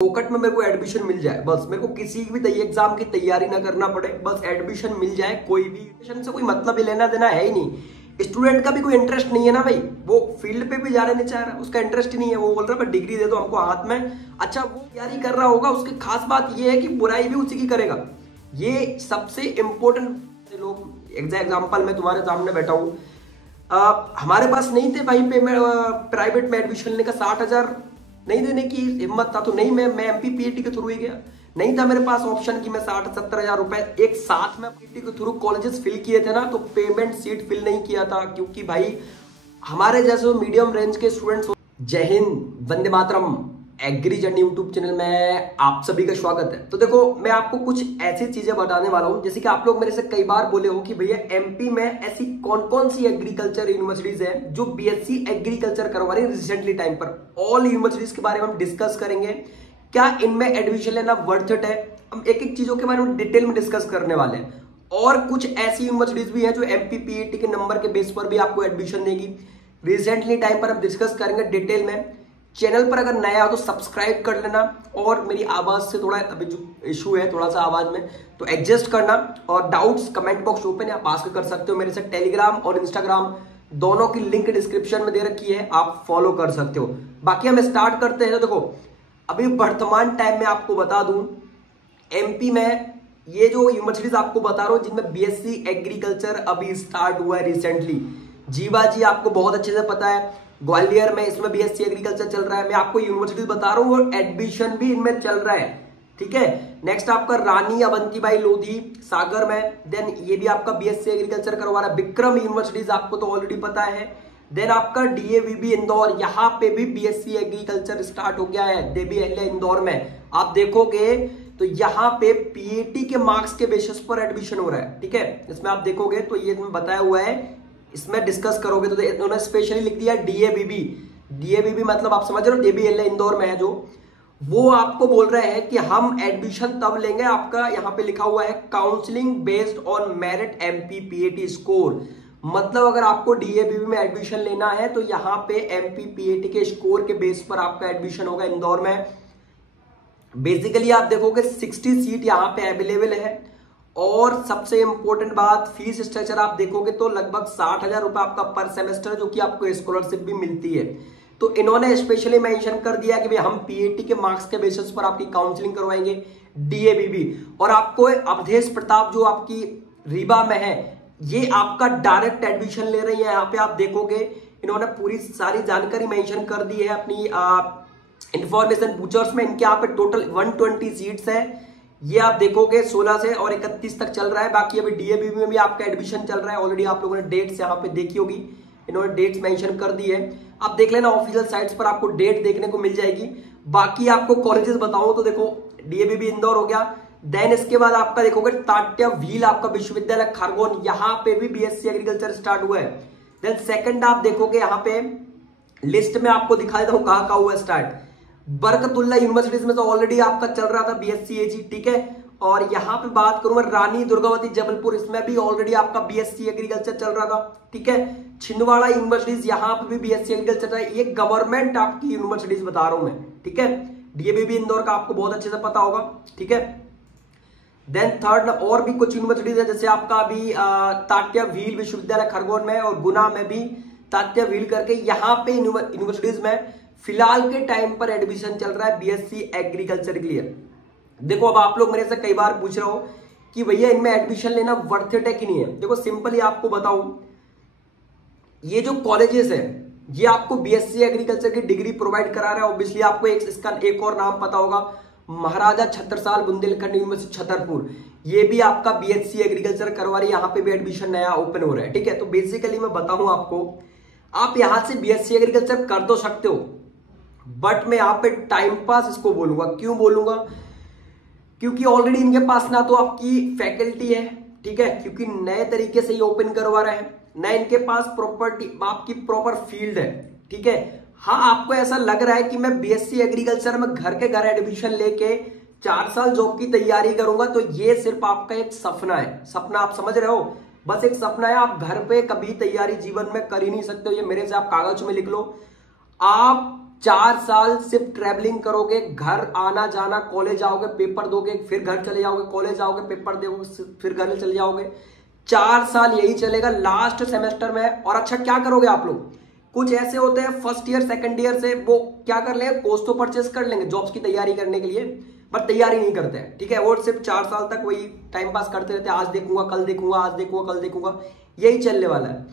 फोकट में मेरे को एडमिशन मिल जाए, बस मेरे को किसी भी एग्जाम की तैयारी ना करना पड़े, बस एडमिशन मिल जाए। कोई भी एडमिशन से कोई मतलब ही लेना देना है ही नहीं। स्टूडेंट का भी कोई इंटरेस्ट नहीं है ना भाई, वो फील्ड पे भी जाने नहीं चाह रहा, उसका इंटरेस्ट ही नहीं है। वो बोल रहा है डिग्री दे दो हमको हाथ में। अच्छा, वो तैयारी कर रहा होगा, उसकी खास बात ये है कि बुराई भी उसी की करेगा। ये सबसे इंपॉर्टेंट। लोग एग्जाम्पल मैं तुम्हारे सामने बैठा हूँ, हमारे पास नहीं थे भाई पेमेंट प्राइवेट में एडमिशन लेने का, 60,000 नहीं देने की हिम्मत था तो नहीं, मैं एमपी पीएटी के थ्रू ही गया। नहीं था मेरे पास ऑप्शन कि मैं 60-70 हजार रुपए एक साथ में पीटी के थ्रू कॉलेजेस फिल किए थे ना, तो पेमेंट सीट फिल नहीं किया था, क्योंकि भाई हमारे जैसे मीडियम रेंज के स्टूडेंट्स। जय Hind, Vande Mataram. Agree journey YouTube channel में आप सभी का स्वागत है। तो देखो, मैं आपको कुछ ऐसी चीजें बताने वाला हूं, जैसे कि आप लोग मेरे से कई बार बोले हो कि भैया एमपी में ऐसी कौन कौन सी एग्रीकल्चर यूनिवर्सिटीज हैं जो बीएससी एग्रीकल्चर करवा रही है रिसेंटली टाइम पर। ऑल यूनिवर्सिटीज के बारे में हम डिस्कस करेंगे, क्या इनमें एडमिशन लेना वर्थ इट है। हम एक एक चीजों के बारे में डिटेल में डिस्कस करने वाले हैं। और कुछ ऐसी यूनिवर्सिटीज भी हैं जो एमपी पीएटी के नंबर के बेस पर भी आपको एडमिशन देगी। रिसेंटली टाइम पर हम डिस्कस करेंगे डिटेल में। चैनल पर अगर नया हो तो सब्सक्राइब कर लेना, और मेरी आवाज से थोड़ा अभी जो इशू है थोड़ा सा आवाज में, तो एडजस्ट करना। और डाउट्स कमेंट बॉक्स ओपन है, आप आस्क कर सकते हो। मेरे से टेलीग्राम और इंस्टाग्राम दोनों की लिंक डिस्क्रिप्शन में दे रखी है, आप फॉलो कर सकते हो। बाकी हम स्टार्ट करते हैं। तो देखो, अभी वर्तमान टाइम में आपको बता दूं, एमपी में ये जो यूनिवर्सिटीज आपको बता रहा हूं जिनमें बीएससी एग्रीकल्चर अभी स्टार्ट हुआ है रिसेंटली, जीवा जी आपको बहुत अच्छे से पता है। ग्वालियर में इसमें बीएससी एग्रीकल्चर चल रहा है। मैं आपको यूनिवर्सिटीज बता रहा हूँ और एडमिशन भी इनमें चल रहा है, ठीक है। नेक्स्ट आपका रानी अवंतीबाई लोधी सागर में, देन ये भी आपका बीएससी एग्रीकल्चर करवा रहा है। विक्रम यूनिवर्सिटीज आपको तो ऑलरेडी पता है। देन आपका डीएवीबी इंदौर, यहाँ पे भी बीएससी एग्रीकल्चर स्टार्ट हो गया है। देवी अहिल्या इंदौर में आप देखोगे तो यहाँ पे पीएटी के मार्क्स के बेसिस पर एडमिशन हो रहा है, ठीक है। इसमें आप देखोगे तो ये बताया हुआ है, इसमें डिस्कस करोगे तो इन्होंने स्पेशली लिख दिया डीएवीबी। डीएवीबी मतलब आप समझ रहे हो, देवी अहिल्या इंदौर में है जो, वो आपको बोल रहे हैं कि हम एडमिशन तब लेंगे, आपका यहाँ पे लिखा हुआ है counselling based on merit MP PAT score. मतलब अगर आपको डीएवीबी में एडमिशन लेना है तो यहाँ पे एमपी पीएटी के स्कोर के बेस पर आपका एडमिशन होगा इंदौर में। बेसिकली आप देखोगे 60 सीट यहाँ पे अवेलेबल है। और सबसे इंपॉर्टेंट बात, फीस स्ट्रक्चर आप देखोगे तो लगभग 60,000 रुपए आपका पर सेमेस्टर, जो कि आपको स्कॉलरशिप भी मिलती है। तो इन्होंने स्पेशली मेंशन कर दिया कि भाई हम पीएटी के मार्क्स के बेसिस पर आपकी काउंसलिंग करवाएंगे डीएवीबी। और आपको अवधेश प्रताप जो आपकी रीवा में है, ये आपका डायरेक्ट एडमिशन ले रही है। यहाँ पे आप देखोगे इन्होंने पूरी सारी जानकारी मेंशन कर दी है अपनी इंफॉर्मेशन बूचर्स में। इनके यहाँ पे टोटल 120 सीट्स है। ये आप देखोगे 16 से और 31 तक चल रहा है। बाकी अभी डीएवीबी में भी आपका एडमिशन चल रहा है। ऑलरेडी आप लोगों ने डेट्स यहाँ पे देखी होगी, इन्होंने डेट्स मेंशन कर दी है। आप देख लेना, ऑफिशियल साइट्स पर आपको डेट देखने को मिल जाएगी। बाकी आपको कॉलेजेस बताऊं तो देखो, डीएवीबी इंदौर हो गया। देन इसके बाद आपका देखोगे टाट्या व्हील आपका विश्वविद्यालय खरगोन, यहाँ पे भी बीएससी एग्रीकल्चर स्टार्ट हुआ है। देन सेकंड आप देखोगे यहाँ पे लिस्ट में आपको दिखा देता हूँ कहाँ हुआ स्टार्ट। बरकतुल्ला यूनिवर्सिटीज में तो ऑलरेडी आपका चल रहा था बीएससी एजी, ठीक है। और यहाँ पे बात करूं मैं रानी दुर्गावती जबलपुर, इसमें भी ऑलरेडी आपका बीएससी एग्रीकल्चर चल रहा था, ठीक है। छिंदवाड़ा यूनिवर्सिटीज, यहाँ पे भी बीएससी एग्रीकल्चर है। ये गवर्नमेंट आपकी यूनिवर्सिटीज बता रहा हूं मैं, ठीक है। डीएवीबी इंदौर का आपको बहुत अच्छे से पता होगा, ठीक है। देन थर्ड और भी कुछ यूनिवर्सिटीज है, जैसे आपका अभी तात्या व्हील विश्वविद्यालय खरगोन में, और गुना में भी तात्या व्हील करके। यहाँ पे यूनिवर्सिटीज में फिलहाल के टाइम पर एडमिशन चल रहा है बीएससी एग्रीकल्चर के लिए। देखो, अब आप लोग मेरे से कई बार पूछ रहे हो कि भैया इनमें एडमिशन लेना वर्थ इट है कि नहीं है। देखो, सिंपली आपको बताऊं, ये जो कॉलेजेस है ये आपको बीएससी एग्रीकल्चर की डिग्री प्रोवाइड करा रहा है। ऑब्वियसली आपको इसका एक और नाम पता होगा, महाराजा छत्रसाल बुंदेलखंड यूनिवर्सिटी छतरपुर, ये भी आपका बीएससी एग्रीकल्चर करवा रही है। यहाँ पे भी एडमिशन नया ओपन हो रहा है, ठीक है। तो बेसिकली मैं बताऊं आपको, आप यहां से बीएससी एग्रीकल्चर कर तो सकते हो, बट मैं यहाँ पे टाइम पास इसको बोलूंगा। क्यों बोलूंगा? क्योंकि ऑलरेडी इनके पास ना तो आपकी फैकल्टी है, ठीक है, क्योंकि नए तरीके से ही ओपन करवा रहे हैं, ना इनके पास प्रॉपर्टी आपकी प्रॉपर फील्ड है, ठीक है। हाँ, आपको ऐसा लग रहा है कि मैं बीएससी एग्रीकल्चर में घर के घर एडमिशन लेके 4 साल जॉब की तैयारी करूंगा, तो ये सिर्फ आपका एक सपना है। सपना आप समझ रहे हो, बस एक सपना है। आप घर पे कभी तैयारी जीवन में कर ही नहीं सकते हो। ये मेरे से आप कागज में लिख लो, आप 4 साल सिर्फ ट्रैवलिंग करोगे, घर आना जाना, कॉलेज आओगे, पेपर दोगे, फिर घर चले जाओगे, कॉलेज आओगे, पेपर दोगे, फिर घर चले जाओगे। 4 साल यही चलेगा लास्ट सेमेस्टर में। और अच्छा क्या करोगे आप लोग, कुछ ऐसे होते हैं फर्स्ट ईयर सेकंड ईयर से वो क्या कर लेंगे, कोर्स तो परचेस कर लेंगे जॉब्स की तैयारी करने के लिए, बट तैयारी नहीं करते हैं। ठीक है, वो सिर्फ 4 साल तक वही टाइम पास करते रहते हैं, आज देखूंगा कल देखूंगा, आज देखूंगा कल देखूंगा, यही चलने वाला है।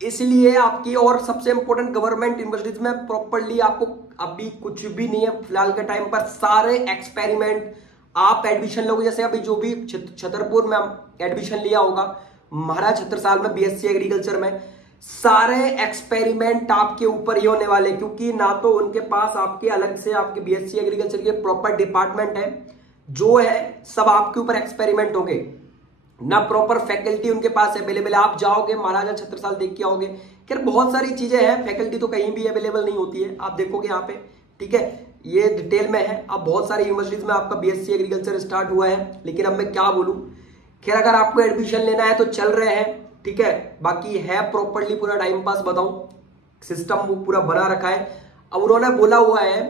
इसलिए आपकी, और सबसे इंपॉर्टेंट, गवर्नमेंट यूनिवर्सिटीज में प्रॉपरली आपको अभी कुछ भी नहीं है फिलहाल के टाइम पर। सारे एक्सपेरिमेंट आप एडमिशन लोगे, जैसे अभी जो भी छतरपुर में एडमिशन लिया होगा, महाराज छत्रसाल में बीएससी एग्रीकल्चर में, सारे एक्सपेरिमेंट आपके ऊपर ही होने वाले, क्योंकि ना तो उनके पास आपके अलग से आपके बीएससी एग्रीकल्चर के प्रॉपर डिपार्टमेंट है, जो है सब आपके ऊपर एक्सपेरिमेंट होंगे, ना प्रॉपर फैकल्टी उनके पास अवेलेबल है। आप जाओगे महाराजा छत्रसाल देख के आओगे, खैर बहुत सारी चीजें हैं, फैकल्टी तो कहीं भी अवेलेबल नहीं होती है, आप देखोगे यहाँ पे। ठीक है, ये डिटेल में है। अब बहुत सारी यूनिवर्सिटीज में आपका बीएससी एग्रीकल्चर स्टार्ट हुआ है, लेकिन अब मैं क्या बोलूं, खैर अगर आपको एडमिशन लेना है तो चल रहे हैं। ठीक है, बाकी है प्रॉपरली पूरा टाइम पास, बताऊं सिस्टम वो पूरा बना रखा है। अब उन्होंने बोला हुआ है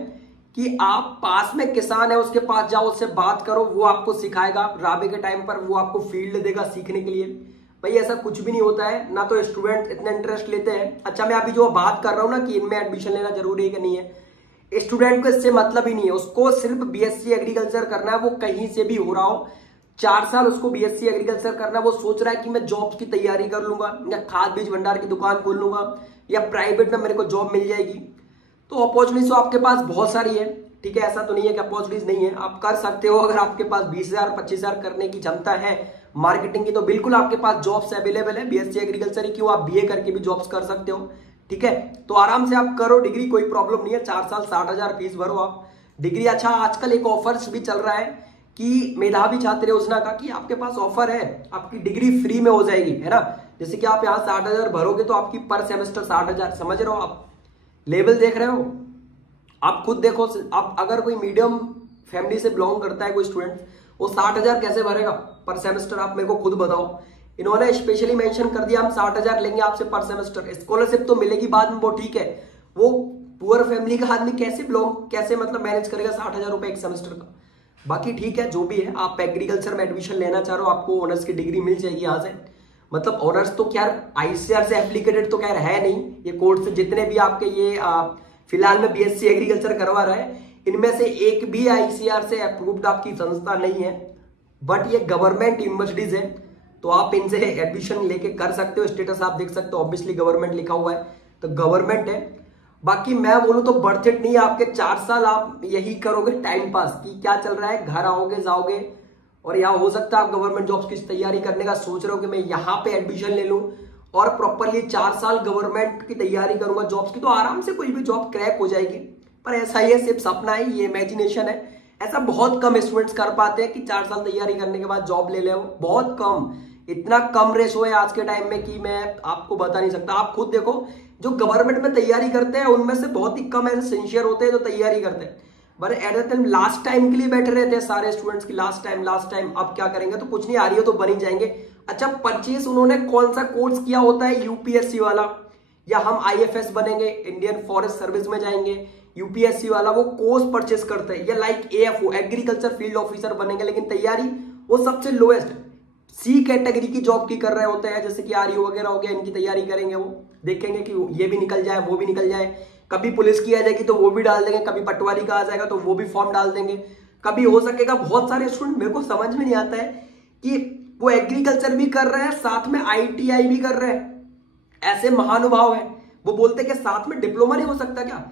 कि आप पास में किसान है उसके पास जाओ, उससे बात करो, वो आपको सिखाएगा राबे के टाइम पर, वो आपको फील्ड देगा सीखने के लिए। भाई ऐसा कुछ भी नहीं होता है, ना तो स्टूडेंट इतना इंटरेस्ट लेते हैं। अच्छा मैं अभी जो बात कर रहा हूं ना कि इनमें एडमिशन लेना जरूरी है कि नहीं है, स्टूडेंट को इससे मतलब ही नहीं है, उसको सिर्फ बीएससी एग्रीकल्चर करना है, वो कहीं से भी हो रहा हो। 4 साल उसको बीएससी एग्रीकल्चर करना है, वो सोच रहा है कि मैं जॉब की तैयारी कर लूंगा, या खाद बीज भंडार की दुकान खोल लूंगा, या प्राइवेट में मेरे को जॉब मिल जाएगी। तो अपॉर्चुनिटीज तो आपके पास बहुत सारी है। ठीक है, ऐसा तो नहीं है कि अपॉर्चुनिटीज नहीं है, आप कर सकते हो। अगर आपके पास 20,000 25,000 करने की क्षमता है मार्केटिंग की, तो बिल्कुल आपके पास जॉब्स अवेलेबल है। बीएससी एग्रीकल्चर ही क्यों, आप बीए करके भी जॉब्स कर सकते हो। ठीक है, तो आराम से आप करो डिग्री, कोई प्रॉब्लम नहीं है। 4 साल 60,000 फीस भरो आप डिग्री। अच्छा आजकल एक ऑफर्स भी चल रहा है कि मेधावी छात्र योजना का, कि आपके पास ऑफर है, आपकी डिग्री फ्री में हो जाएगी, है ना। जैसे कि आप यहाँ 60,000 भरोगे तो आपकी पर सेमेस्टर 60,000, समझ रहे हो आप, लेवल देख रहे हो आप, खुद देखो। आप अगर कोई मीडियम फैमिली से बिलोंग करता है कोई स्टूडेंट, वो 60,000 कैसे भरेगा पर सेमेस्टर, आप मेरे को खुद बताओ। इन्होंने स्पेशली मेंशन कर दिया हम 60,000 लेंगे आपसे पर सेमेस्टर। स्कॉलरशिप तो मिलेगी बाद में, वो ठीक है, वो पुअर फैमिली का आदमी कैसे मतलब मैनेज करेगा 60,000 रुपए एक सेमेस्टर का। बाकी ठीक है, जो भी है, आप एग्रीकल्चर में एडमिशन लेना चाह रहे हो, आपको ऑनर्स की डिग्री मिल जाएगी यहाँ से। मतलब ऑनर्स तो क्या आईसीआर से एप्लीकेटेड तो खैर है नहीं, ये कोर्स से जितने भी आपके ये फिलहाल में बीएससी एग्रीकल्चर करवा रहा है, इनमें से एक भी आईसीआर से अप्रूव्ड आपकी संस्था नहीं है, बट ये गवर्नमेंट यूनिवर्सिटीज है, तो आप इनसे एडमिशन लेके कर सकते हो। स्टेटस आप देख सकते हो, ऑब्वियसली गवर्नमेंट लिखा हुआ है तो गवर्नमेंट है। बाकी मैं बोलूं तो बर्थ इट नहीं है, आपके 4 साल आप यही करोगे टाइम पास की क्या चल रहा है, घर आओगे जाओगे, और यहाँ हो सकता है आप गवर्नमेंट जॉब्स की तैयारी करने का सोच रहे हो कि मैं यहाँ पे एडमिशन ले लूं और प्रॉपरली 4 साल गवर्नमेंट की तैयारी करूंगा जॉब्स की, तो आराम से कोई भी जॉब क्रैक हो जाएगी। पर ऐसा ही है, सिर्फ सपना है, ये इमेजिनेशन है। ऐसा बहुत कम स्टूडेंट्स कर पाते हैं कि 4 साल तैयारी करने के बाद जॉब ले ले, बहुत कम, इतना कम रेशो है आज के टाइम में कि मैं आपको बता नहीं सकता। आप खुद देखो, जो गवर्नमेंट में तैयारी करते हैं उनमें से बहुत ही कम ऐसे सिंसियर होते हैं जो तैयारी करते हैं, but at the time last time के लिए बैठे रहते हैं सारे स्टूडेंट्स की, लास्ट टाइम अब क्या करेंगे, तो कुछ नहीं, आ रही हो तो बन ही जाएंगे। अच्छा परचेस उन्होंने कौन सा कोर्स किया होता है, यूपीएससी वाला, या हम आईएफएस बनेंगे, इंडियन फॉरेस्ट सर्विस में जाएंगे, यूपीएससी वाला वो कोर्स परचेस करते हैं, या like AFO agriculture field officer बनेंगे, लेकिन तैयारी वो सबसे लोएस्ट सी कैटेगरी की जॉब की कर रहे होते हैं, जैसे कि आरयू वगैरह हो गया, इनकी तैयारी करेंगे। वो देखेंगे कि ये भी निकल जाए वो भी निकल जाए, कभी पुलिस की आ जाएगी तो वो भी डाल देंगे, कभी पटवारी का आ जाएगा तो वो भी फॉर्म डाल देंगे, कभी हो सकेगा। बहुत सारे स्टूडेंट, मेरे को समझ में नहीं आता है कि वो एग्रीकल्चर भी कर रहे हैं साथ में आईटीआई भी कर रहे हैं, ऐसे महानुभाव है। वो बोलते कि साथ में डिप्लोमा नहीं हो सकता क्या?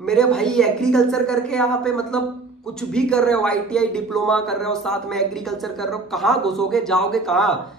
मेरे भाई एग्रीकल्चर करके यहाँ पे मतलब कुछ भी कर रहे हो, आईटीआई डिप्लोमा कर रहे हो, साथ में एग्रीकल्चर कर रहे हो, कहाँ घुसोगे, जाओगे कहाँ,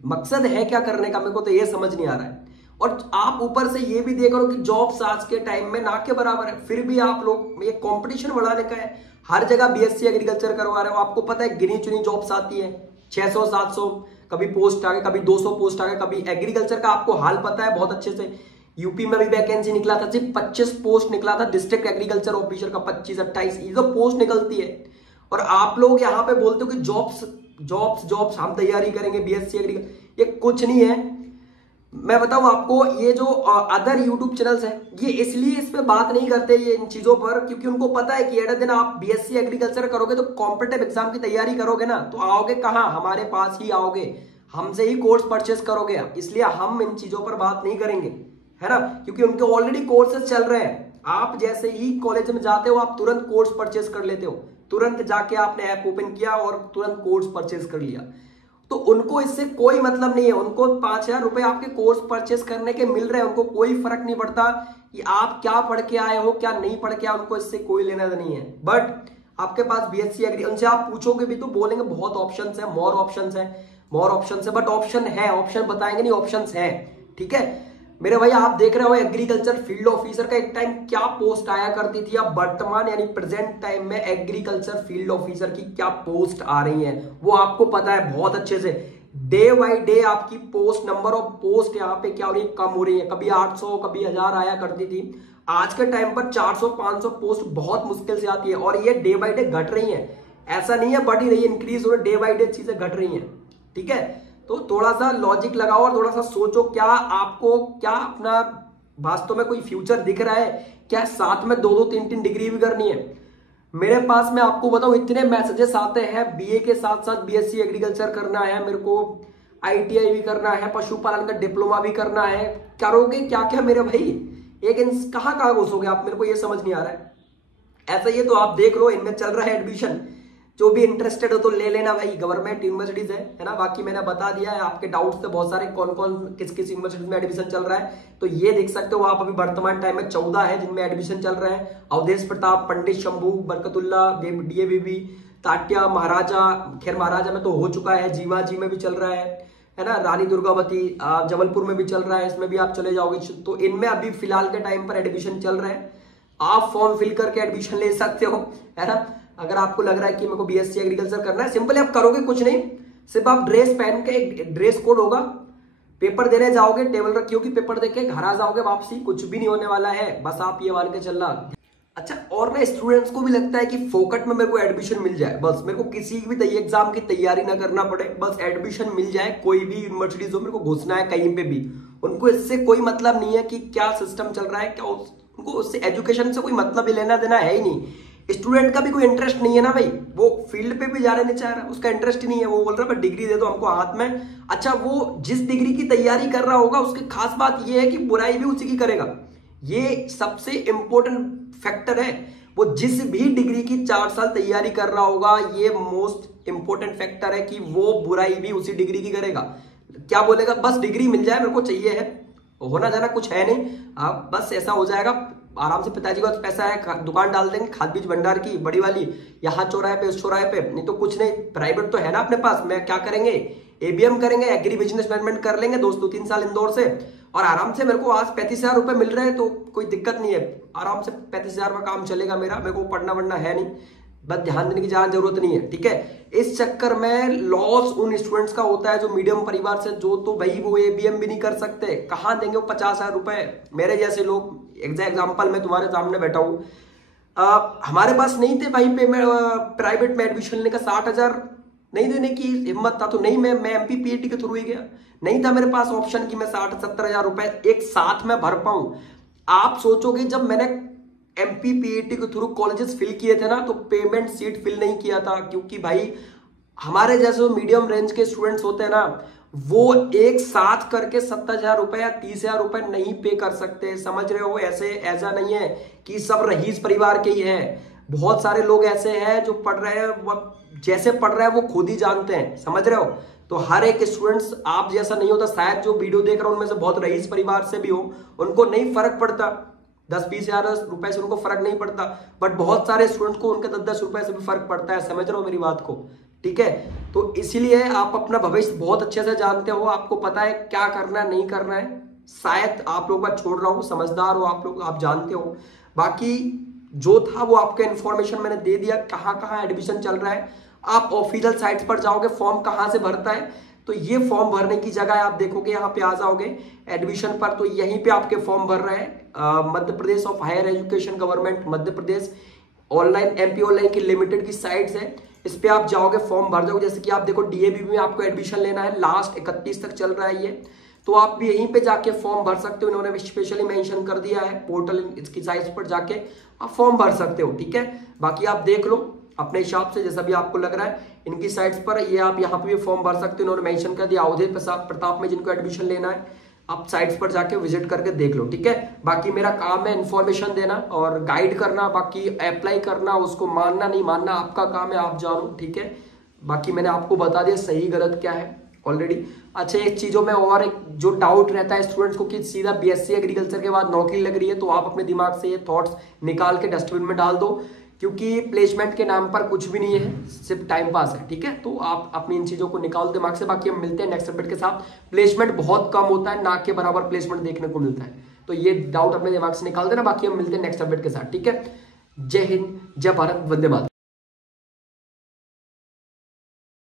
मकसद है क्या करने का, मेरे को तो ये समझ नहीं आ रहा है। और आप ऊपर से ये भी देख रहे हो कि जॉब्स आज के टाइम में ना के बराबर है, फिर भी आप लोग, ये कंपटीशन बढ़ाने का है, हर जगह बीएससी एग्रीकल्चर करवा रहे हो। आपको पता है गिनी चुनी जॉब्स आती है, 600 700 कभी पोस्ट आ गए, कभी 200 पोस्ट आ गए, कभी एग्रीकल्चर का आपको हाल पता है बहुत अच्छे से। यूपी में भी वैकेंसी निकला था, सिर्फ 25 पोस्ट निकला था डिस्ट्रिक्ट एग्रीकल्चर ऑफिसर का, 25 28 ये तो पोस्ट निकलती है। और आप लोग यहाँ पे बोलते हो कि जॉब्स हम तैयारी करेंगे बीएससी एग्रीकल्चर, ये कुछ नहीं है। मैं बताऊं आपको, ये जो अदर यूट्यूब चैनल्स हैं ये इसलिए इस पे बात नहीं करते ये इन चीजों पर, क्योंकि उनको पता है कि एट दिन आप बीएससी एग्रीकल्चर करोगे तो कॉम्पिटिटिव एग्जाम की तैयारी करोगे ना, तो आओगे कहाँ, हमारे पास ही आओगे, हमसे ही कोर्स परचेस करोगे, इसलिए हम इन चीजों पर बात नहीं करेंगे, है ना, क्योंकि उनके ऑलरेडी कोर्सेज चल रहे हैं। आप जैसे ही कॉलेज में जाते हो आप तुरंत कोर्स परचेस कर लेते हो, तुरंत जाके आपने ऐप ओपन किया और तुरंत कोर्स परचेस कर लिया, तो उनको इससे कोई मतलब नहीं है। उनको 5,000 रुपए आपके कोर्स परचेस करने के मिल रहे हैं, उनको कोई फर्क नहीं पड़ता कि आप क्या पढ़ के आए हो क्या नहीं पढ़ के आए, उनको इससे कोई लेना नहीं है। बट आपके पास बीएससी एग्री, उनसे आप पूछोगे भी तो बोलेंगे बहुत ऑप्शंस है, मोर ऑप्शंस है, मोर ऑप्शंस है, बट ऑप्शन है, ऑप्शन बताएंगे नहीं, ऑप्शंस है, ठीक है मेरे भाई। आप देख रहे हो एग्रीकल्चर फील्ड ऑफिसर का एक टाइम क्या पोस्ट आया करती थी, अब वर्तमान यानी प्रेजेंट टाइम में एग्रीकल्चर फील्ड ऑफिसर की क्या पोस्ट आ रही है वो आपको पता है बहुत अच्छे से। डे बाय डे आपकी पोस्ट, नंबर ऑफ पोस्ट यहाँ पे क्या हो रही है, कम हो रही है। कभी 800 कभी 1000 आया करती थी, आज के टाइम पर 400-500 पोस्ट बहुत मुश्किल से आती है, और ये डे बाय डे घट रही है, ऐसा नहीं है बढ़ ही रही है, इंक्रीज हो रही है, डे बाय डे चीजें घट रही है, ठीक है। तो थोड़ा सा लॉजिक लगाओ और थोड़ा सा सोचो, क्या आपको क्या अपना वास्तव में कोई फ्यूचर दिख रहा है क्या, साथ में 2-2 3-3 डिग्री भी करनी है। मेरे पास मैं आपको बताऊं इतने मैसेजेस आते हैं, बीए के साथ साथ बीएससी एग्रीकल्चर करना है मेरे को, आईटीआई भी करना है, पशुपालन का डिप्लोमा भी करना है, करोगे क्या क्या मेरे भाई, एक कहां कहां घुसोगे आप, मेरे को ये समझ नहीं आ रहा है। ऐसा ही है तो आप देख लो, इनमें चल रहा है एडमिशन, जो भी इंटरेस्टेड हो तो ले लेना भाई, गवर्नमेंट यूनिवर्सिटीज है ना। बाकी मैंने बता दिया है, आपके डाउट्स थे बहुत सारे, कौन कौन किस किस यूनिवर्सिटी में एडमिशन चल रहा है, तो ये देख सकते हो आप। अभी वर्तमान टाइम में 14 है जिनमें एडमिशन चल रहे हैं, अवधेश प्रताप, पंडित शंभू, बरकतुल्ला, डीएवीबी, ताटिया, महाराजा, खैर महाराजा में तो हो चुका है, जीवाजी में भी चल रहा है ना, रानी दुर्गावती जबलपुर में भी चल रहा है, इसमें भी आप चले जाओगे। तो इनमें अभी फिलहाल के टाइम पर एडमिशन चल रहे हैं, आप फॉर्म फिल करके एडमिशन ले सकते हो, है ना। अगर आपको लग रहा है कि मेरे को बीएससी एग्रीकल्चर करना है, सिंपली आप करोगे कुछ नहीं, सिर्फ आप ड्रेस पहन के, एक ड्रेस कोड होगा, पेपर देने जाओगे, टेबल रखी होगी, पेपर देके घर आ जाओगे वापसी, कुछ भी नहीं होने वाला है, बस आप ये मान के चलना। अच्छा, और ना स्टूडेंट्स को भी लगता है कि फोकट में मेरे को एडमिशन मिल जाए, बस मेरे को किसी भी एग्जाम की तैयारी ना करना पड़े, बस एडमिशन मिल जाए, कोई भी यूनिवर्सिटीज हो, मेरे को घुसना है कहीं पे भी। उनको इससे कोई मतलब नहीं है कि क्या सिस्टम चल रहा है, क्या उनको उससे एजुकेशन से कोई मतलब ही लेना देना है ही नहीं। स्टूडेंट का भी कोई इंटरेस्ट नहीं है ना भाई, वो फील्ड पे भी जाना नहीं चाह रहा, उसका इंटरेस्ट ही नहीं है, वो बोल रहा है डिग्री दे दो हमको हाथ में। अच्छा, वो जिस डिग्री की तैयारी कर रहा होगा उसकी खास बात ये है कि बुराई भी उसी की करेगा, ये सबसे इंपॉर्टेंट फैक्टर है। वो जिस भी डिग्री की 4 साल तैयारी कर रहा होगा, ये मोस्ट इंपॉर्टेंट फैक्टर है कि वो बुराई भी उसी डिग्री की करेगा। क्या बोलेगा, बस डिग्री मिल जाए, मेरे को चाहिए है, होना जाना कुछ है नहीं, आप बस ऐसा हो जाएगा, आराम से पिताजी के पास पैसा है, दुकान डाल देंगे खाद बीज भंडार की बड़ी वाली, यहाँ चौराहे पे उस चौराहे पे, नहीं तो कुछ नहीं, प्राइवेट तो है ना अपने पास, मैं क्या करेंगे, एबीएम करेंगे, एग्री बिजनेस मैनेजमेंट कर लेंगे 2-3 साल इंदौर से, और आराम से मेरे को आज 35,000 रुपए मिल रहे हैं, तो कोई दिक्कत नहीं है, आराम से 35,000 का काम चलेगा मेरा, मेरे को पढ़ना वढ़ना है नहीं, बस ध्यान देने की ज्यादा जरूरत नहीं है, ठीक है। इस चक्कर में लॉस उन स्टूडेंट्स का होता है जो मीडियम परिवार से, जो तो भाई वो एबीएम भी नहीं कर सकते, कहां देंगे वो 50,000 रुपए। मेरे जैसे लोग, एग्जाम्पल मैं तुम्हारे सामने बैठा हूं, हमारे पास नहीं थे भाई पे प्राइवेट में एडमिशन लेने का, 60,000 नहीं देने की हिम्मत था तो नहीं, मैं एमपी पीएटी के थ्रू ही गया, नहीं था मेरे पास ऑप्शन कि मैं 60-70,000 रुपए एक साथ में भर पाऊं। आप सोचोगे, जब मैंने एमपी पीएटी के थ्रू कॉलेजेस फिल किए थे ना, तो पेमेंट सीट फिल नहीं किया था, क्योंकि भाई हमारे जैसे मीडियम रेंज के स्टूडेंट्स होते हैं ना, वो एक साथ करके 70,000 रुपए या 30,000 रुपए नहीं पे कर सकते, समझ रहे हो। ऐसे ऐसा नहीं है कि सब रईस परिवार के ही है, बहुत सारे लोग ऐसे हैं जो पढ़ रहे हैं, वो जैसे पढ़ रहे हैं वो खुद ही जानते हैं, समझ रहे हो। तो हर एक स्टूडेंट्स आप जैसा नहीं होता, शायद जो वीडियो देख रहा हूं उनमें से बहुत रईस परिवार से भी हो, उनको नहीं फर्क पड़ता, 10-20 हजार रुपए से उनको फर्क नहीं पड़ता, बट बहुत सारे स्टूडेंट को उनके 10-10 रुपए से भी फर्क पड़ता है, समझ रहे हो मेरी बात को, ठीक है। तो इसीलिए आप अपना भविष्य बहुत अच्छे से जानते हो, आपको पता है क्या करना है नहीं करना है, शायद आप लोग बात छोड़ रहा हूं, समझदार हो आप लोग, आप जानते हो। बाकी जो था वो आपका इंफॉर्मेशन मैंने दे दिया, कहां कहां एडमिशन चल रहा है। आप ऑफिशियल साइट्स पर जाओगे, फॉर्म कहां से भरता है, तो ये फॉर्म भरने की जगह आप देखोगे, यहाँ पे आ जाओगे एडमिशन पर, तो यहीं पे आपके फॉर्म भर रहे हैं Madhya Pradesh of higher education government Madhya Pradesh online, MP online की लिमिटेड की साइट्स है, इस पे आप जाओगे फॉर्म भर जाओगे। जैसे कि आप देखो डीएवी में आपको एडमिशन लेना है, लास्ट 31 तक चल रहा है ये, तो आप भी यहीं पे जाके फॉर्म भर सकते हो, इन्होंने स्पेशली मेंशन कर दिया है, पोर्टल इसकी साइट पर जाके आप फॉर्म भर सकते हो, ठीक है। बाकी आप देख लो अपने हिसाब से जैसा भी आपको लग रहा है, इनकी साइट्स पर ये आप यहाँ पे भी फॉर्म भर सकते हो, इन्होंने मेंशन कर दिया अवधेश प्रताप में जिनको एडमिशन लेना है, आप साइट्स पर जाके विजिट करके देख लो, ठीक है। बाकी मेरा काम है इन्फॉर्मेशन देना और गाइड करना, बाकी अप्लाई करना, उसको मानना नहीं मानना आपका काम है, आप जानो, ठीक है। बाकी मैंने आपको बता दिया सही गलत क्या है ऑलरेडी। अच्छा, एक चीजों में और एक जो डाउट रहता है स्टूडेंट्स को कि सीधा बीएससी एग्रीकल्चर के बाद नौकरी लग रही है, तो आप अपने दिमाग से ये थॉट्स निकाल के डस्टबिन में डाल दो, क्योंकि प्लेसमेंट के नाम पर कुछ भी नहीं है, सिर्फ टाइम पास है, ठीक है। तो आप अपनी इन चीजों को निकाल दो दिमाग से। बाकी हम मिलते हैं नेक्स्ट अपडेट के साथ। प्लेसमेंट बहुत कम होता है, ना के बराबर प्लेसमेंट देखने को मिलता है, तो ये डाउट अपने दिमाग से निकाल देना। बाकी हम मिलते हैं नेक्स्ट अपडेट के साथ, ठीक है। जय हिंद, जय भारत, वंदे मातरम।